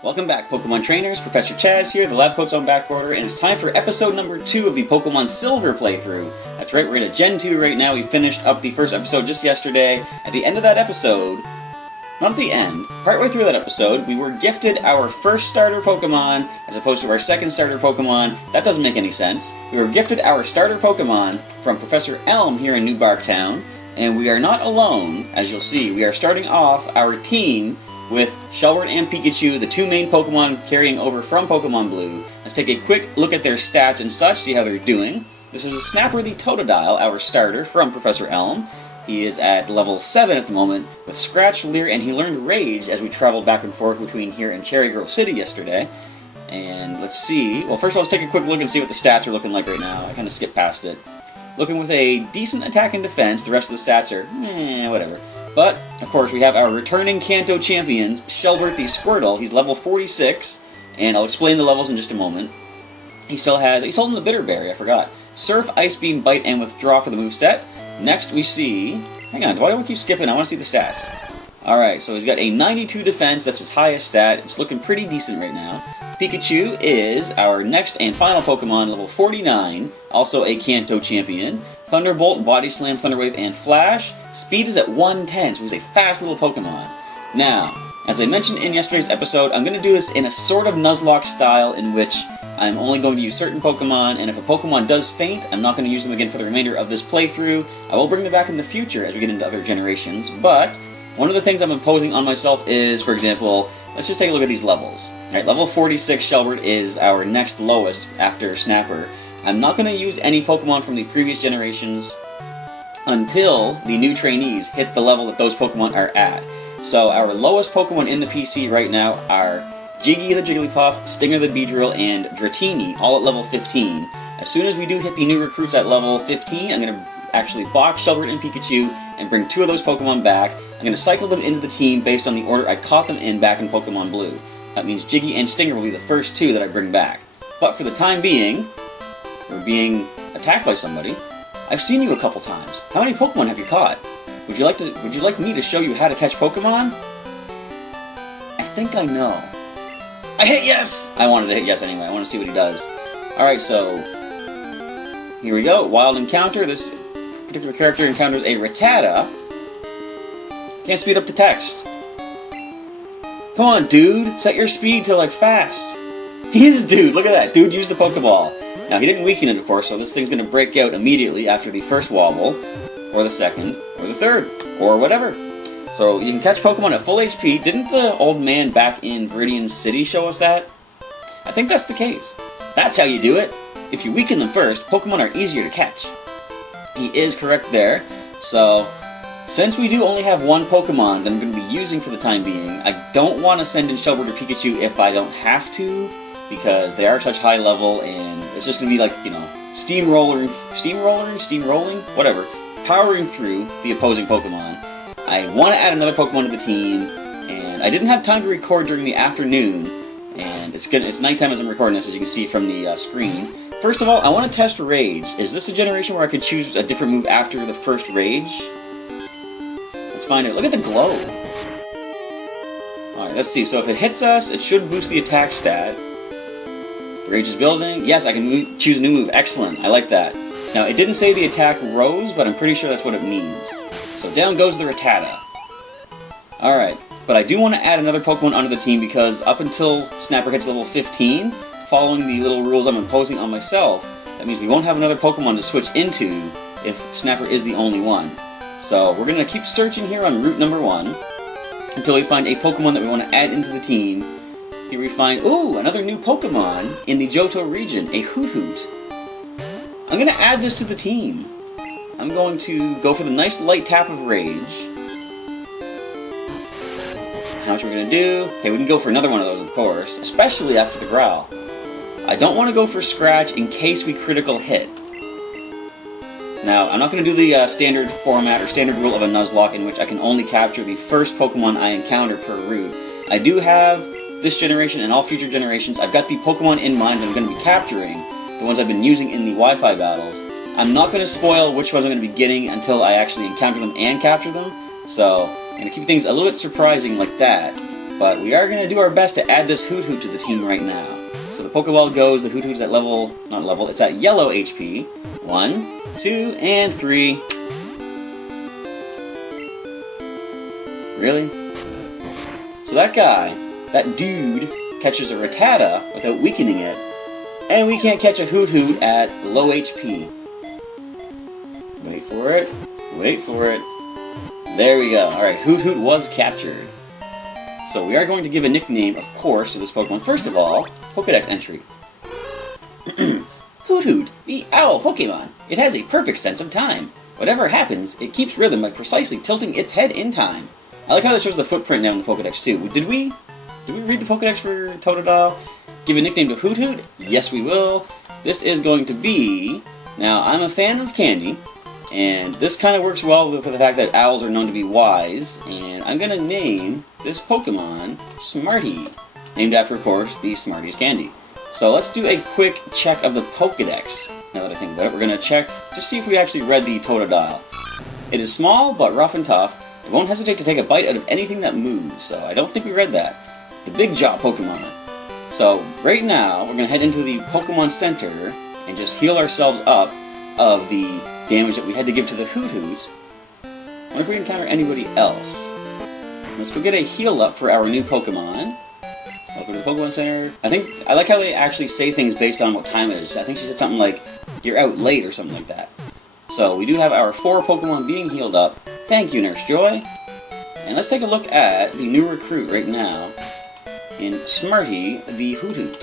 Welcome back, Pokemon Trainers. Professor Chaz here, the lab coat's on back order, and it's time for episode number 2 of the Pokemon Silver playthrough. That's right, we're in a Gen 2 right now. We finished up the first episode just yesterday. At the end of that episode, not at the end, partway through that episode, we were gifted our first starter Pokemon as opposed to our second starter Pokemon. That doesn't make any sense. We were gifted our starter Pokemon from Professor Elm here in New Barktown, and we are not alone, as you'll see. We are starting off our team with Shelbert and Pikachu, the two main Pokemon carrying over from Pokemon Blue. Let's take a quick look at their stats and such, see how they're doing. This is Snapper the Totodile, our starter from Professor Elm. He is at level 7 at the moment with Scratch, Leer, and he learned Rage as we traveled back and forth between here and Cherry Grove City yesterday. And let's see. Well, first of all, let's take a quick look and see what the stats are looking like right now. I kind of skipped past it. Looking with a decent attack and defense. The rest of the stats are, whatever. But, of course, we have our returning Kanto champions, Shelbert the Squirtle. He's level 46, and I'll explain the levels in just a moment. He's holding the Bitter Berry, I forgot. Surf, Ice Beam, Bite, and Withdraw for the moveset. Next we see... Hang on, why do I keep skipping? I want to see the stats. Alright, so he's got a 92 defense, that's his highest stat. It's looking pretty decent right now. Pikachu is our next and final Pokemon, level 49, also a Kanto champion. Thunderbolt, Body Slam, Thunder Wave, and Flash. Speed is at 110, so he's a fast little Pokemon. Now, as I mentioned in yesterday's episode, I'm going to do this in a sort of Nuzlocke style in which I'm only going to use certain Pokemon, and if a Pokemon does faint, I'm not going to use them again for the remainder of this playthrough. I will bring them back in the future as we get into other generations, but one of the things I'm imposing on myself is, for example, let's just take a look at these levels. Alright, level 46 Shelbert is our next lowest after Snapper. I'm not going to use any Pokemon from the previous generations until the new trainees hit the level that those Pokemon are at. So our lowest Pokemon in the PC right now are Jiggy the Jigglypuff, Stinger the Beedrill, and Dratini, all at level 15. As soon as we do hit the new recruits at level 15, I'm going to actually box Shelbert and Pikachu and bring 2 of those Pokemon back. I'm going to cycle them into the team based on the order I caught them in back in Pokemon Blue. That means Jiggy and Stinger will be the first 2 that I bring back. But for the time being, we're being attacked by somebody. I've seen you a couple times. How many Pokemon have you caught? Would you like me to show you how to catch Pokemon? I think I know. I hit yes! I wanted to hit yes anyway. I want to see what he does. Alright, so here we go. Wild encounter. This particular character encounters a Rattata. Can't speed up the text. Come on, dude. Set your speed to, like, fast. He is dude. Look at that. Dude used the Pokeball. Now, he didn't weaken it, of course, so this thing's going to break out immediately after the first wobble, or the second, or the third, or whatever. So, you can catch Pokemon at full HP. Didn't the old man back in Viridian City show us that? I think that's the case. That's how you do it. If you weaken them first, Pokemon are easier to catch. He is correct there. So, since we do only have one Pokemon that I'm going to be using for the time being, I don't want to send in Shelbert or Pikachu if I don't have to, because they are such high level, and it's just going to be like, you know, steamrolling, whatever, powering through the opposing Pokemon. I want to add another Pokemon to the team, and I didn't have time to record during the afternoon, and it's nighttime as I'm recording this, as you can see from the screen. First of all, I want to test Rage. Is this a generation where I could choose a different move after the first Rage? Let's find out. Look at the glow. Alright, let's see. So if it hits us, it should boost the attack stat. Rage is building. Yes, I can choose a new move. Excellent. I like that. Now, it didn't say the attack rose, but I'm pretty sure that's what it means. So down goes the Rattata. Alright, but I do want to add another Pokemon onto the team because up until Snapper hits level 15, following the little rules I'm imposing on myself, that means we won't have another Pokemon to switch into if Snapper is the only one. So we're going to keep searching here on route number 1 until we find a Pokemon that we want to add into the team. Here we find, ooh, another new Pokemon in the Johto region, a Hoot. I'm going to add this to the team. I'm going to go for the nice light tap of Rage. How much we're going to do? Okay, we can go for another one of those, of course, especially after the Growl. I don't want to go for Scratch in case we critical hit. Now, I'm not going to do the standard format or standard rule of a Nuzlocke in which I can only capture the first Pokemon I encounter per route. I do have this generation and all future generations. I've got the Pokemon in mind that I'm going to be capturing, the ones I've been using in the Wi-Fi battles. I'm not going to spoil which ones I'm going to be getting until I actually encounter them and capture them, so I'm going to keep things a little bit surprising like that. but we are going to do our best to add this Hoot to the team right now. So the Pokeball goes, the Hoot's at level, not level, it's at yellow HP. 1, 2, and 3. Really? So that guy, that dude, catches a Rattata without weakening it, and we can't catch a Hoot at low HP. Wait for it. Wait for it. There we go. Alright, Hoot was captured. So we are going to give a nickname, of course, to this Pokemon. First of all, Pokedex entry. Hoot, the owl Pokemon. It has a perfect sense of time. Whatever happens, it keeps rhythm by precisely tilting its head in time. I like how this shows the footprint now in the Pokedex too. Did we read the Pokedex for Totodile? Give a nickname to Hoot? Yes, we will. This is going to be... Now, I'm a fan of candy, and this kind of works well for the fact that owls are known to be wise, and I'm going to name this Pokemon Smartie, named after, of course, the Smartie's candy. So let's do a quick check of the Pokedex. Now that I think about it, we're going to check to see if we actually read the Totodile. It is small, but rough and tough. It won't hesitate to take a bite out of anything that moves, so I don't think we read that. The Big Jaw Pokemon. So, right now, we're going to head into the Pokemon Center and just heal ourselves up of the damage that we had to give to the Hoot. I wonder if we encounter anybody else. Let's go get a heal up for our new Pokemon. Welcome to the Pokemon Center. I like how they actually say things based on what time it is. I think she said something like, you're out late or something like that. So, we do have our 4 Pokemon being healed up. Thank you, Nurse Joy. And let's take a look at the new recruit right now in Smartie, the Hoot.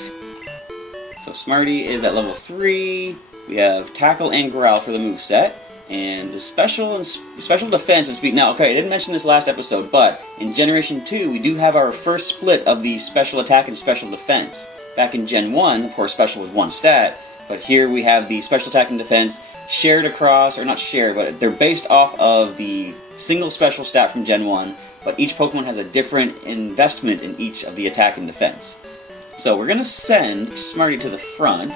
So Smartie is at level 3. We have Tackle and Growl for the moveset. And the special defense and speed. Now, okay, I didn't mention this last episode, but in Generation 2, we do have our first split of the special attack and special defense. Back in Gen 1, of course, special was 1 stat, but here we have the special attack and defense shared across, or not shared, but they're based off of the single special stat from Gen 1, but each Pokemon has a different investment in each of the attack and defense. So we're going to send Smartie to the front.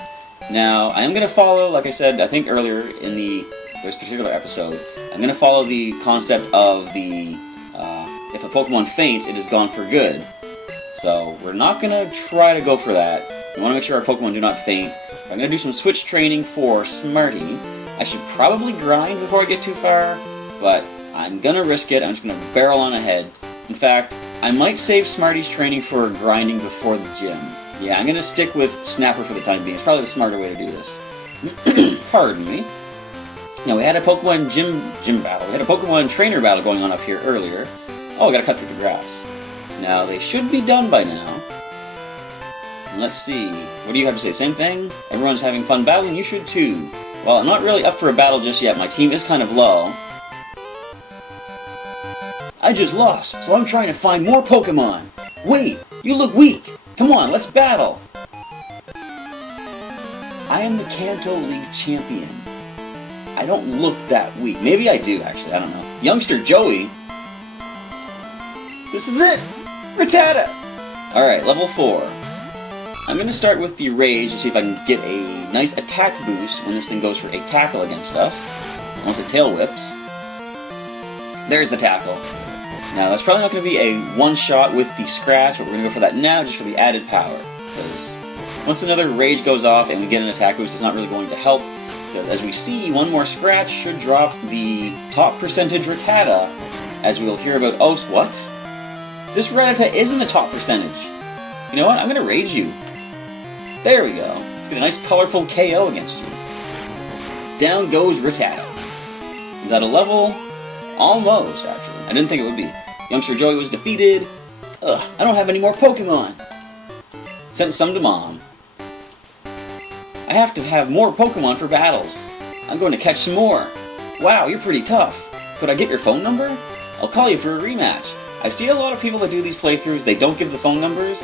Now, I am going to follow, like I said, I think earlier in this particular episode, I'm going to follow the concept of the, if a Pokemon faints, it is gone for good. So we're not going to try to go for that. We want to make sure our Pokemon do not faint. I'm going to do some switch training for Smartie. I should probably grind before I get too far, but I'm going to risk it. I'm just going to barrel on ahead. In fact, I might save Smartie's training for grinding before the gym. Yeah, I'm going to stick with Snapper for the time being. It's probably the smarter way to do this. Pardon me. Now, we had a Pokemon gym battle. We had a Pokemon trainer battle going on up here earlier. Oh, I got to cut through the grass. Now, they should be done by now. Let's see. What do you have to say? Same thing? Everyone's having fun battling? You should too. Well, I'm not really up for a battle just yet. My team is kind of low. I just lost, so I'm trying to find more Pokemon. Wait, you look weak. Come on, let's battle. I am the Kanto League champion. I don't look that weak. Maybe I do, actually. I don't know. Youngster Joey. This is it. Rattata. Alright, level 4. I'm going to start with the Rage and see if I can get a nice attack boost when this thing goes for a tackle against us. Once it tail whips. There's the tackle. Now, that's probably not going to be a one-shot with the Scratch, but we're going to go for that now just for the added power. Because once another Rage goes off and we get an attack boost, it's not really going to help. Because as we see, one more Scratch should drop the top percentage Rattata, as we will hear about. Oh, what? This Rattata is in the top percentage. You know what? I'm going to Rage you. There we go. Let's get a nice colorful KO against you. Down goes Rattata. Is that a level? Almost, actually. I didn't think it would be. Youngster Joey was defeated. Ugh, I don't have any more Pokemon. Sent some to Mom. I have to have more Pokemon for battles. I'm going to catch some more. Wow, you're pretty tough. Could I get your phone number? I'll call you for a rematch. I see a lot of people that do these playthroughs, they don't give the phone numbers.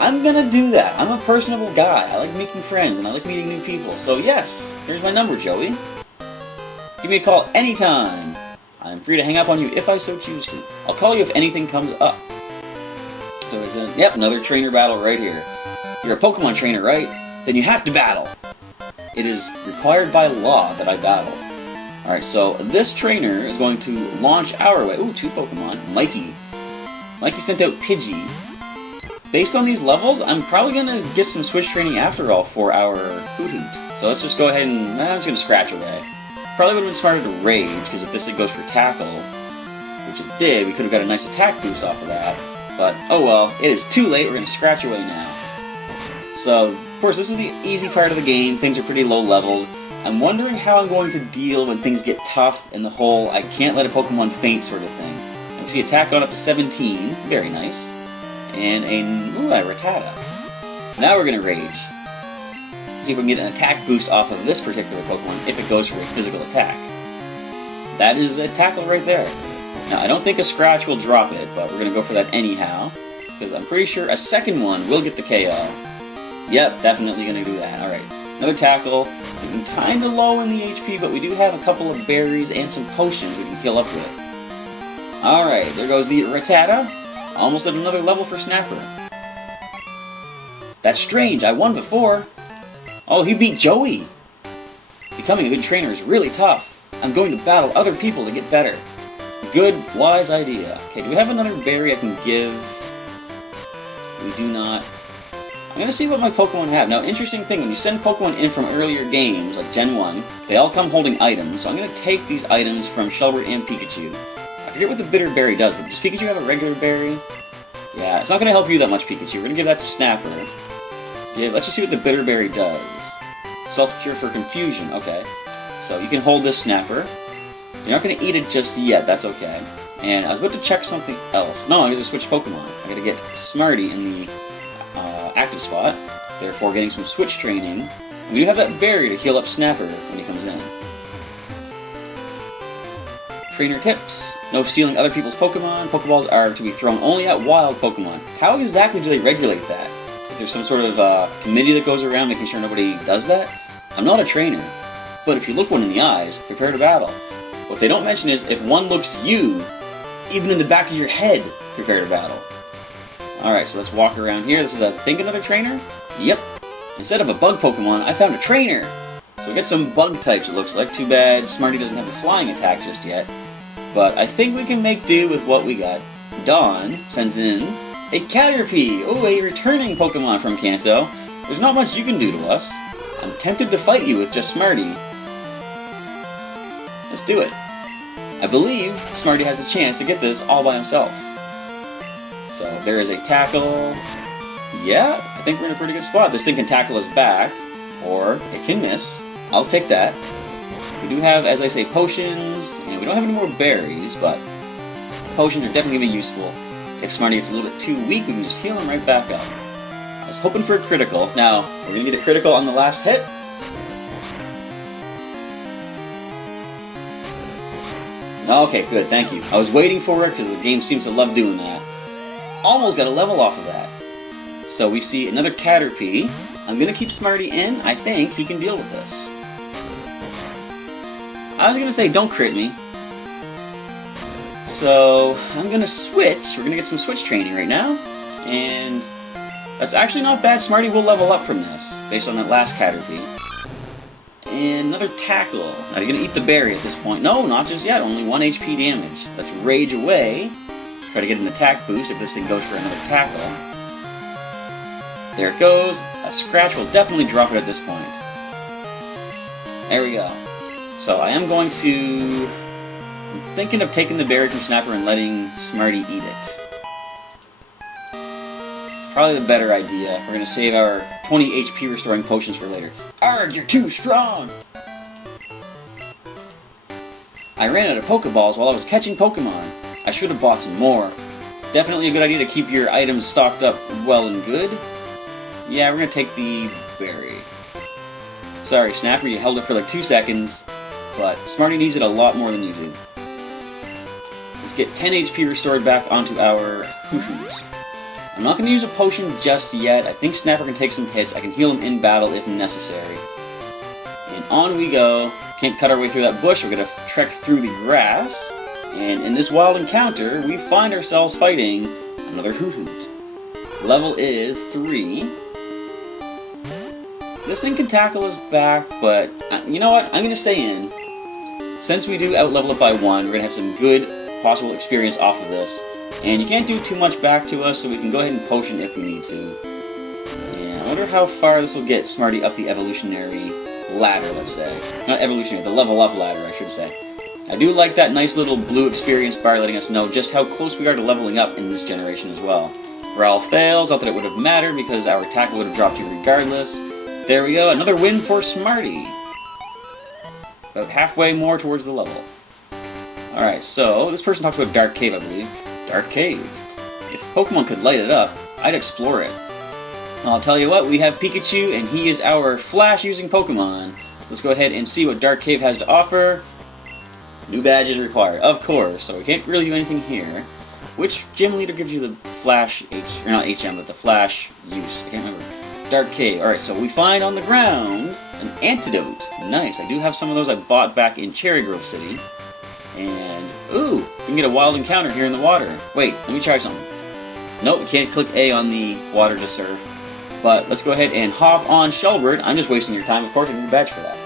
I'm gonna do that. I'm a personable guy. I like making friends and I like meeting new people. So yes, here's my number, Joey. Give me a call anytime. I'm free to hang up on you if I so choose to. I'll call you if anything comes up. So it's yep, another trainer battle right here. You're a Pokemon trainer, right? Then you have to battle. It is required by law that I battle. Alright, so this trainer is going to launch our way. Ooh, 2 Pokemon. Mikey. Mikey sent out Pidgey. based on these levels, I'm probably going to get some switch training after all for our Hoot. So let's just go ahead and... I'm just going to scratch away. Probably would have been smarter to Rage, because if this thing goes for Tackle, which it did, we could have got a nice attack boost off of that. But, oh well, it is too late, we're going to scratch away now. So, of course, this is the easy part of the game, things are pretty low leveled. I'm wondering how I'm going to deal when things get tough and the whole I can't let a Pokemon faint sort of thing. And we see attack on up to 17, very nice. And a Rattata. Now we're going to Rage. See if we can get an attack boost off of this particular Pokemon if it goes for a physical attack. That is a Tackle right there. Now, I don't think a Scratch will drop it, but we're going to go for that anyhow, because I'm pretty sure a second one will get the KO. Yep, definitely going to do that. Alright, another Tackle. Getting kind of low in the HP, but we do have a couple of berries and some potions we can heal up with. Alright, there goes the Rattata. Almost at another level for Snapper. That's strange, I won before. Oh, he beat Joey! Becoming a good trainer is really tough. I'm going to battle other people to get better. Good, wise idea. Okay, do we have another berry I can give? We do not. I'm going to see what my Pokemon have. Now, interesting thing, when you send Pokemon in from earlier games, like Gen 1, they all come holding items, so I'm going to take these items from Shelbert and Pikachu. I forget what the bitter berry does, but does Pikachu have a regular berry? Yeah, it's not going to help you that much, Pikachu. We're going to give that to Snapper. Yeah, let's just see what the bitter berry does. Self-cure for confusion, okay. So you can hold this Snapper. You're not going to eat it just yet, that's okay. And I was about to check something else. No, I'm going to switch Pokemon. I'm going to get Smartie in the active spot, therefore getting some switch training. And we do have that berry to heal up Snapper when he comes in. Trainer tips. No stealing other people's Pokemon. Pokeballs are to be thrown only at wild Pokemon. How exactly do they regulate that? Is there some sort of committee that goes around making sure nobody does that? I'm not a trainer, but if you look one in the eyes, prepare to battle. What they don't mention is, if one looks you, even in the back of your head, prepare to battle. Alright, so let's walk around here. This is, I think, another trainer? Yep. Instead of a bug Pokemon, I found a trainer! So we get some bug types, it looks like. Too bad Smartie doesn't have a flying attack just yet. But I think we can make do with what we got. Dawn sends in a Caterpie! Oh, a returning Pokemon from Kanto. There's not much you can do to us. I'm tempted to fight you with just Smartie. Let's do it. I believe Smartie has a chance to get this all by himself. So there is a Tackle. Yeah, I think we're in a pretty good spot. This thing can tackle us back, or it can miss. I'll take that. We do have, as I say, potions, and we don't have any more berries, but potions are definitely going to be useful. If Smartie gets a little bit too weak, we can just heal him right back up. I was hoping for a critical. Now, we're going to get a critical on the last hit. Okay, good, thank you. I was waiting for it because the game seems to love doing that. Almost got a level off of that. So we see another Caterpie. I'm going to keep Smartie in. I think he can deal with this. I was going to say, don't crit me. So I'm going to switch. We're going to get some switch training right now. And that's actually not bad. Smartie will level up from this, based on that last Caterpie. And another Tackle. Now you're going to eat the berry at this point. No, not just yet. Only 1 HP damage. Let's Rage away. Try to get an attack boost if this thing goes for another Tackle. There it goes. A Scratch will definitely drop it at this point. There we go. So I am going to... I'm thinking of taking the berry from Snapper and letting Smartie eat it. It's probably the better idea. We're going to save our 20 HP restoring potions for later. Arrgh, you're too strong! I ran out of Pokeballs while I was catching Pokemon. I should have bought some more. Definitely a good idea to keep your items stocked up well and good. Yeah, we're going to take the berry. Sorry, Snapper, you held it for like 2 seconds, but Smartie needs it a lot more than you do. Let's get 10 HP restored back onto our Hoothoos. I'm not going to use a potion just yet. I think Snapper can take some hits. I can heal him in battle if necessary. And on we go. Can't cut our way through that bush. We're going to trek through the grass. And in this wild encounter, we find ourselves fighting another Hoothoos. Level is 3. This thing can tackle us back, but you know what? I'm going to stay in. Since we do out-level it by 1, we're going to have some good possible experience off of this. And you can't do too much back to us, so we can go ahead and potion if we need to. And I wonder how far this will get Smartie up the evolutionary ladder, let's say. Not evolutionary, the level up ladder, I should say. I do like that nice little blue experience bar letting us know just how close we are to leveling up in this generation as well. Growl fails, not that it would have mattered because our tackle would have dropped you regardless. There we go, another win for Smartie. About halfway more towards the level. Alright, so this person talks about Dark Cave, I believe. Dark Cave. If Pokemon could light it up, I'd explore it. I'll tell you what, we have Pikachu, and he is our flash-using Pokemon. Let's go ahead and see what Dark Cave has to offer. New badge is required, of course, so we can't really do anything here. Which gym leader gives you the flash or not HM, but the flash use? I can't remember. Dark Cave. Alright, so we find on the ground an antidote. Nice, I do have some of those I bought back in Cherry Grove City. And, ooh, we can get a wild encounter here in the water. Wait, let me try something. Nope, we can't click A on the water to surf. But let's go ahead and hop on Shellbird. I'm just wasting your time, of course, I need a badge for that.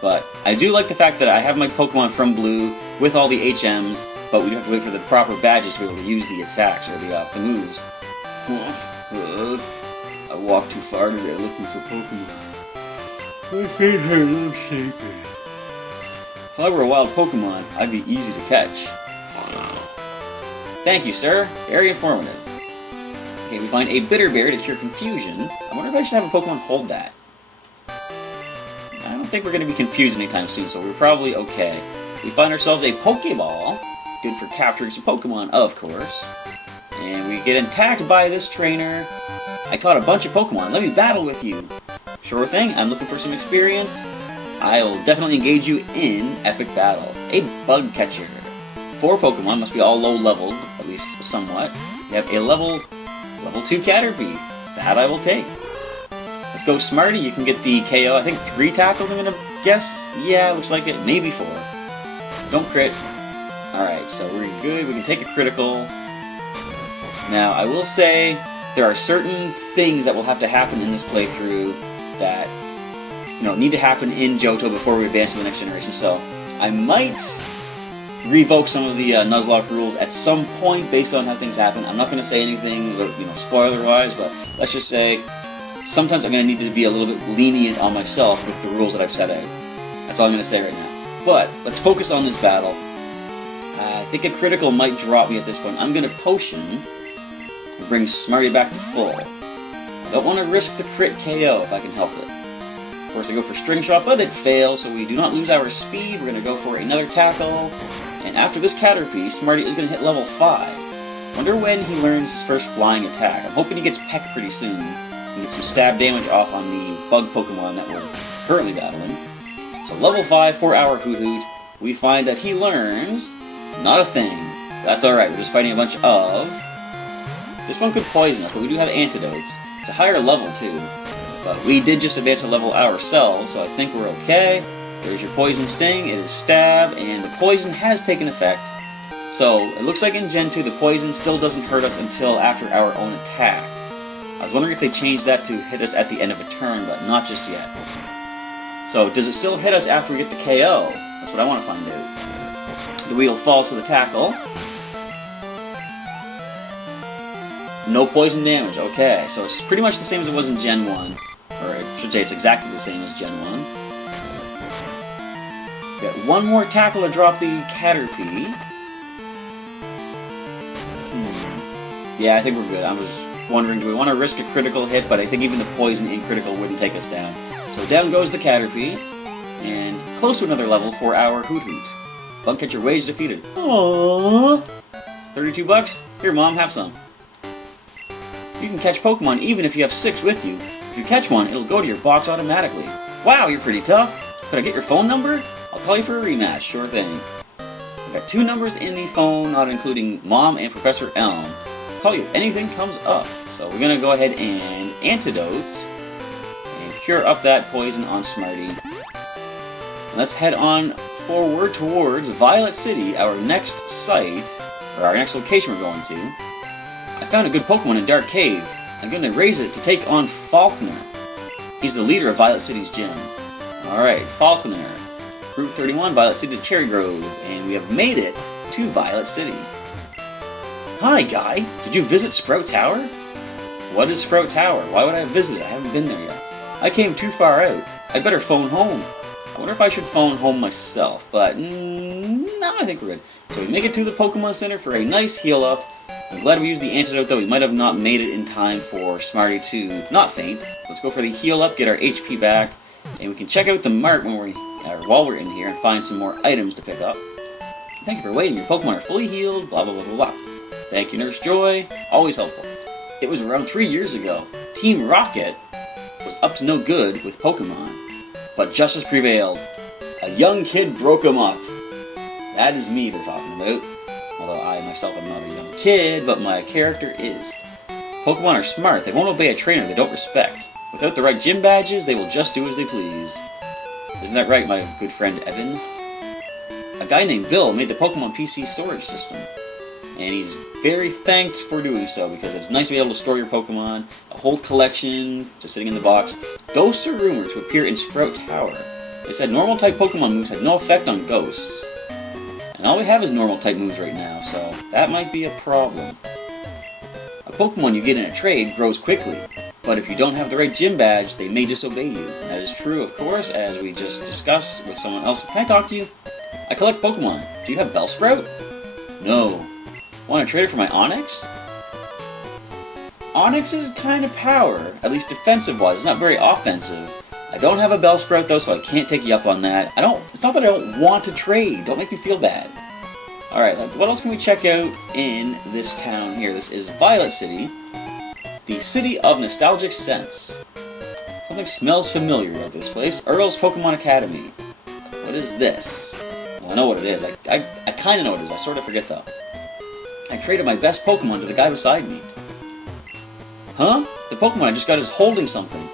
But I do like the fact that I have my Pokemon from Blue with all the HMs, but we do have to wait for the proper badges to be able to use the attacks or the moves. I walked too far today looking for Pokemon. My feet hurt, I'm sleepy. If I were a wild Pokemon, I'd be easy to catch. Thank you, sir. Very informative. Okay, we find a Bitter Berry to cure confusion. I wonder if I should have a Pokemon hold that. I don't think we're going to be confused anytime soon, so we're probably okay. We find ourselves a Pokeball. Good for capturing some Pokemon, of course. And we get attacked by this trainer. I caught a bunch of Pokemon. Let me battle with you. Sure thing. I'm looking for some experience. I'll definitely engage you in epic battle. A Bug Catcher. 4 Pokemon must be all low leveled, at least somewhat. We have a level 2 Caterpie. That I will take. Let's go Smartie. You can get the KO. I think 3 tackles, I'm gonna guess. Yeah, looks like it. Maybe 4. Don't crit. Alright, so we're good. We can take a critical. Now, I will say there are certain things that will have to happen in this playthrough that need to happen in Johto before we advance to the next generation. So I might revoke some of the Nuzlocke rules at some point based on how things happen. I'm not going to say anything, spoiler-wise, but let's just say sometimes I'm going to need to be a little bit lenient on myself with the rules that I've set out. That's all I'm going to say right now. But let's focus on this battle. I think a critical might drop me at this point. I'm going to potion and bring Smartie back to full. I don't want to risk the crit KO if I can help it. Of course, I go for String Shot, but it fails, so we do not lose our speed. We're going to go for another tackle. And after this Caterpie, Smartie is going to hit level 5. Wonder when he learns his first flying attack. I'm hoping he gets Peck pretty soon and get some stab damage off on the bug Pokemon that we're currently battling. So level 5 for our Hoot Hoot. We find that he learns not a thing. That's alright, we're just fighting a bunch of... This one could poison us, but we do have antidotes. It's a higher level too. But we did just advance a level ourselves, so I think we're okay. There's your Poison Sting, it is Stab, and the poison has taken effect. So, it looks like in Gen 2 the poison still doesn't hurt us until after our own attack. I was wondering if they changed that to hit us at the end of a turn, but not just yet. So, does it still hit us after we get the KO? That's what I want to find out. The wheel falls to the tackle. No poison damage, okay. So it's pretty much the same as it was in Gen 1. Or I should say it's exactly the same as Gen 1. Got one more tackle to drop the Caterpie. Yeah, I think we're good. I was wondering, do we want to risk a critical hit? But I think even the poison in critical wouldn't take us down. So down goes the Caterpie. And close to another level for our Hoot Hoot. Bug Catcher Wage defeated. Aww. $32? Here, Mom, have some. You can catch Pokemon even if you have 6 with you. If you catch one, it'll go to your box automatically. Wow, you're pretty tough. Could I get your phone number? I'll call you for a rematch, sure thing. I've got 2 numbers in the phone, not including Mom and Professor Elm. I'll call you if anything comes up. So we're gonna go ahead and antidote and cure up that poison on Smartie. And let's head on forward towards Violet City, our next site, or our next location we're going to. I found a good Pokemon in Dark Cave. I'm going to raise it to take on Falkner. He's the leader of Violet City's gym. Alright, Falkner. Route 31, Violet City to Cherry Grove. And we have made it to Violet City. Hi, Guy. Did you visit Sprout Tower? What is Sprout Tower? Why would I visit it? I haven't been there yet. I came too far out. I'd better phone home. I wonder if I should phone home myself, but no, I think we're good. So we make it to the Pokemon Center for a nice heal up. I'm glad we used the antidote, though we might have not made it in time for Smartie to not faint. Let's go for the heal up, get our HP back, and we can check out the mart while we're in here and find some more items to pick up. Thank you for waiting. Your Pokemon are fully healed, blah blah blah blah blah. Thank you, Nurse Joy. Always helpful. It was around 3 years ago. Team Rocket was up to no good with Pokemon, but justice prevailed. A young kid broke them up. That is me they're talking about. Although I myself am not a young kid, but my character is. Pokemon are smart. They won't obey a trainer they don't respect. Without the right gym badges, they will just do as they please. Isn't that right, my good friend Evan? A guy named Bill made the Pokemon PC storage system. And he's very thanked for doing so, because it's nice to be able to store your Pokemon, a whole collection just sitting in the box. Ghosts are rumored to appear in Sprout Tower. They said normal type Pokemon moves had no effect on ghosts. And all we have is normal type moves right now, so that might be a problem. A Pokemon you get in a trade grows quickly, but if you don't have the right gym badge, they may disobey you. That is true, of course, as we just discussed with someone else. Can I talk to you? I collect Pokemon. Do you have Bellsprout? No. Want to trade it for my Onix? Onix's kind of power, at least defensive-wise, it's not very offensive. I don't have a Bellsprout though, so I can't take you up on that. It's not that I don't want to trade. Don't make me feel bad. Alright, what else can we check out in this town here? This is Violet City. The City of Nostalgic Scents. Something smells familiar about this place. Earl's Pokemon Academy. What is this? Well, I know what it is. I kind of know what it is. I sort of forget though. I traded my best Pokemon to the guy beside me. Huh? The Pokemon I just got is holding something.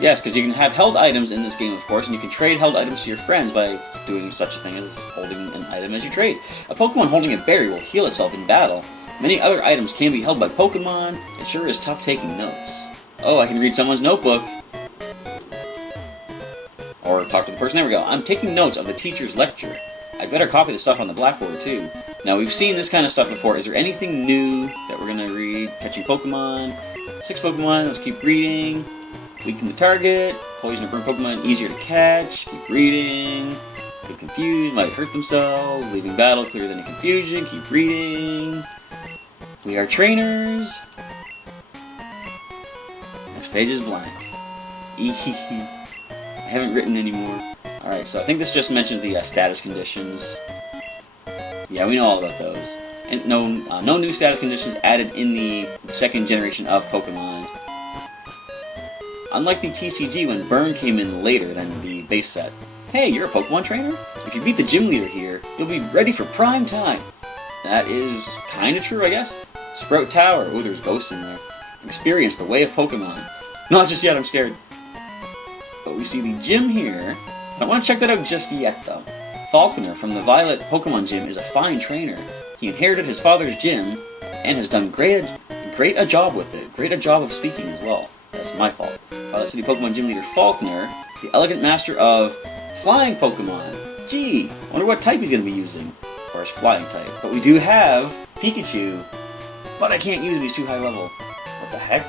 Yes, because you can have held items in this game, of course, and you can trade held items to your friends by doing such a thing as holding an item as you trade. A Pokemon holding a berry will heal itself in battle. Many other items can be held by Pokemon. It sure is tough taking notes. Oh, I can read someone's notebook. Or talk to the person. There we go. I'm taking notes of the teacher's lecture. I'd better copy the stuff on the blackboard, too. Now, we've seen this kind of stuff before. Is there anything new that we're going to read? Catching Pokemon. 6 Pokemon. Let's keep reading. Weaken the target. Poison or burn Pokemon easier to catch. Keep reading. Get confused. Might hurt themselves. Leaving battle clears any confusion. Keep reading. We are trainers. Next page is blank. I haven't written anymore. Alright, so I think this just mentions the status conditions. Yeah, we know all about those. And no new status conditions added in the second generation of Pokemon. Unlike the TCG when Burn came in later than the base set. Hey, you're a Pokemon trainer? If you beat the gym leader here, you'll be ready for prime time. That is kinda true, I guess. Sprout Tower. Oh, there's ghosts in there. Experience the way of Pokemon. Not just yet, I'm scared. But we see the gym here. I don't want to check that out just yet, though. Falconer from the Violet Pokemon Gym is a fine trainer. He inherited his father's gym and has done great a job with it. Great a job of speaking as well. That's my fault. Violet City Pokemon Gym Leader Falconer, the elegant master of flying Pokemon. Gee, wonder what type he's going to be using. Or his flying type. But we do have Pikachu, but I can't use him, he's too high level. What the heck?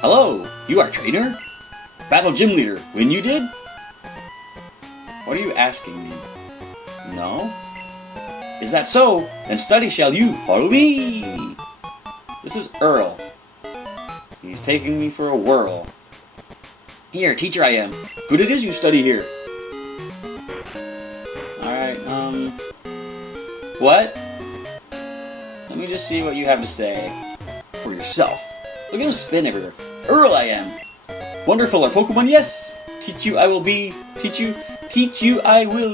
Hello, you are a trainer? Battle Gym Leader, when you did? What are you asking me? No? Is that so? Then study shall you. Follow me! This is Earl. He's taking me for a whirl. Here, teacher I am. Good it is you study here. Alright, what? Let me just see what you have to say for yourself. Look at him spin everywhere. Earl I am. Wonderful are Pokemon, yes! Teach you I will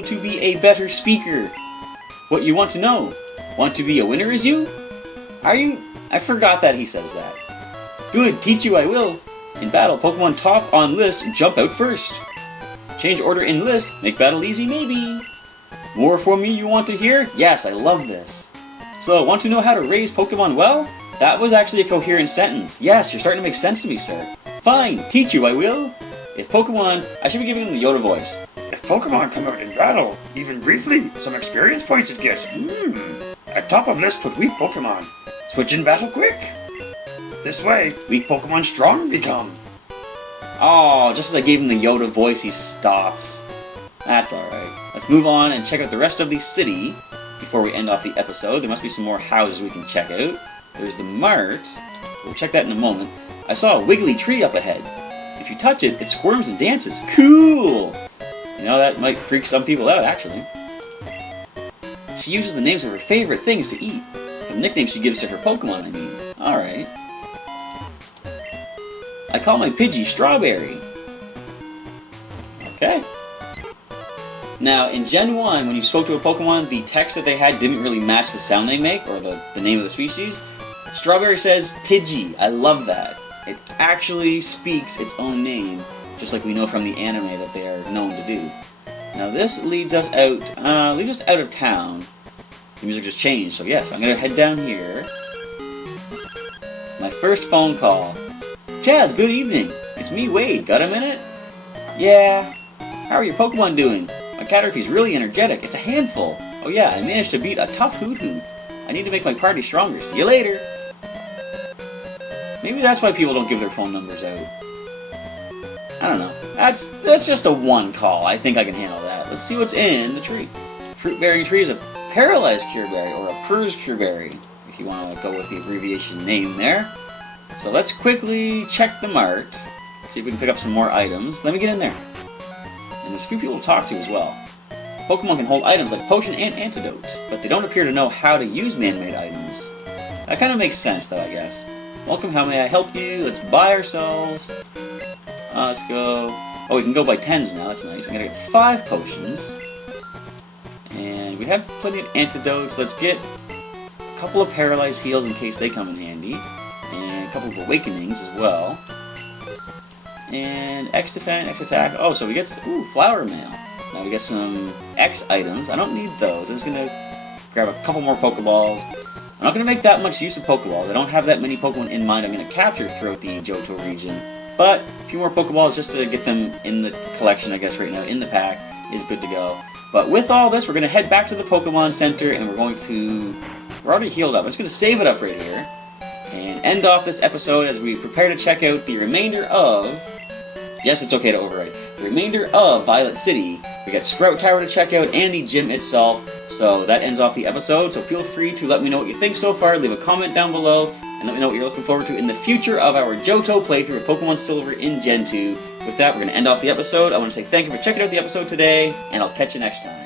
to be a better speaker. What you want to know? Want to be a winner is you? Are you? I forgot that he says that. Good, teach you I will. In battle, Pokemon top on list, jump out first. Change order in list, make battle easy maybe. More for me you want to hear? Yes, I love this. So, want to know how to raise Pokemon well? That was actually a coherent sentence. Yes, you're starting to make sense to me, sir. Fine, teach you I will. If Pokemon, I should be giving him the Yoda voice. If Pokemon come out in battle, even briefly, some experience points it gets. At top of list put weak Pokemon. Switch in battle quick. This way, weak Pokemon strong become. Oh, just as I gave him the Yoda voice, he stops. That's alright. Let's move on and check out the rest of the city before we end off the episode. There must be some more houses we can check out. There's the mart. We'll check that in a moment. I saw a wiggly tree up ahead. If you touch it, it squirms and dances. Cool! You know, that might freak some people out, actually. She uses the names of her favorite things to eat. The nicknames she gives to her Pokemon, I mean. Alright. I call my Pidgey Strawberry. Okay. Now, in Gen 1, when you spoke to a Pokemon, the text that they had didn't really match the sound they make, or the name of the species. Strawberry says Pidgey. I love that. It actually speaks its own name, just like we know from the anime that they are known to do. Now this leads us out of town. The music just changed, so yes, I'm gonna head down here. My first phone call. Chaz, good evening. It's me, Wade. Got a minute? Yeah. How are your Pokemon doing? My Caterpie's really energetic. It's a handful. Oh yeah, I managed to beat a tough Hoot-Hoot. I need to make my party stronger. See you later. Maybe that's why people don't give their phone numbers out. I don't know. That's just a one call. I think I can handle that. Let's see what's in the tree. Fruit-bearing tree is a paralyzed Cureberry, or a Purge Cureberry, if you want to go with the abbreviation name there. So let's quickly check the mart, see if we can pick up some more items. Let me get in there. And there's a few people to talk to as well. Pokemon can hold items like potion and antidote, but they don't appear to know how to use man-made items. That kind of makes sense though, I guess. Welcome, how may I help you? Let's buy ourselves. Let's go. Oh, we can go by 10s now, that's nice. I'm gonna get 5 potions. And we have plenty of antidotes. Let's get a couple of paralyzed heals in case they come in handy. And a couple of awakenings as well. And X defend, X attack. Oh, so we get flower mail. Now we get some X items. I don't need those. I'm just gonna grab a couple more Pokeballs. I'm not gonna make that much use of Pokeballs. I don't have that many Pokemon in mind I'm gonna capture throughout the Johto region. But a few more Pokeballs just to get them in the collection, I guess, right now, in the pack, is good to go. But with all this, we're gonna head back to the Pokemon Center and we're going to... We're already healed up. I'm just gonna save it up right here. And end off this episode as we prepare to check out the remainder of... Yes, it's okay to overwrite. The remainder of Violet City. We got Sprout Tower to check out and the gym itself. So that ends off the episode. So feel free to let me know what you think so far. Leave a comment down below and let me know what you're looking forward to in the future of our Johto playthrough of Pokemon Silver in Gen 2. With that, we're going to end off the episode. I want to say thank you for checking out the episode today, and I'll catch you next time.